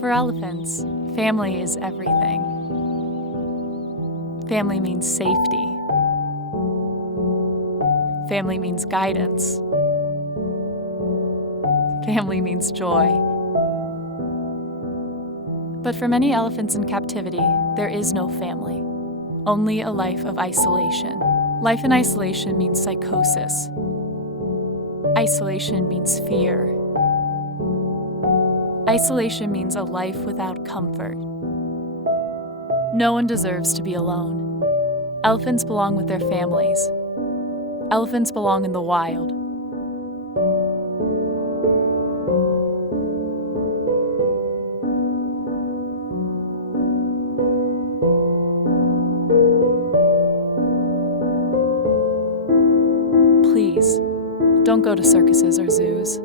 For elephants, family is everything. Family means safety. Family means guidance. Family means joy. But for many elephants in captivity, there is no family, only a life of isolation. Life in isolation means psychosis. Isolation means fear. Isolation means a life without comfort. No one deserves to be alone. Elephants belong with their families. Elephants belong in the wild. Please, don't go to circuses or zoos.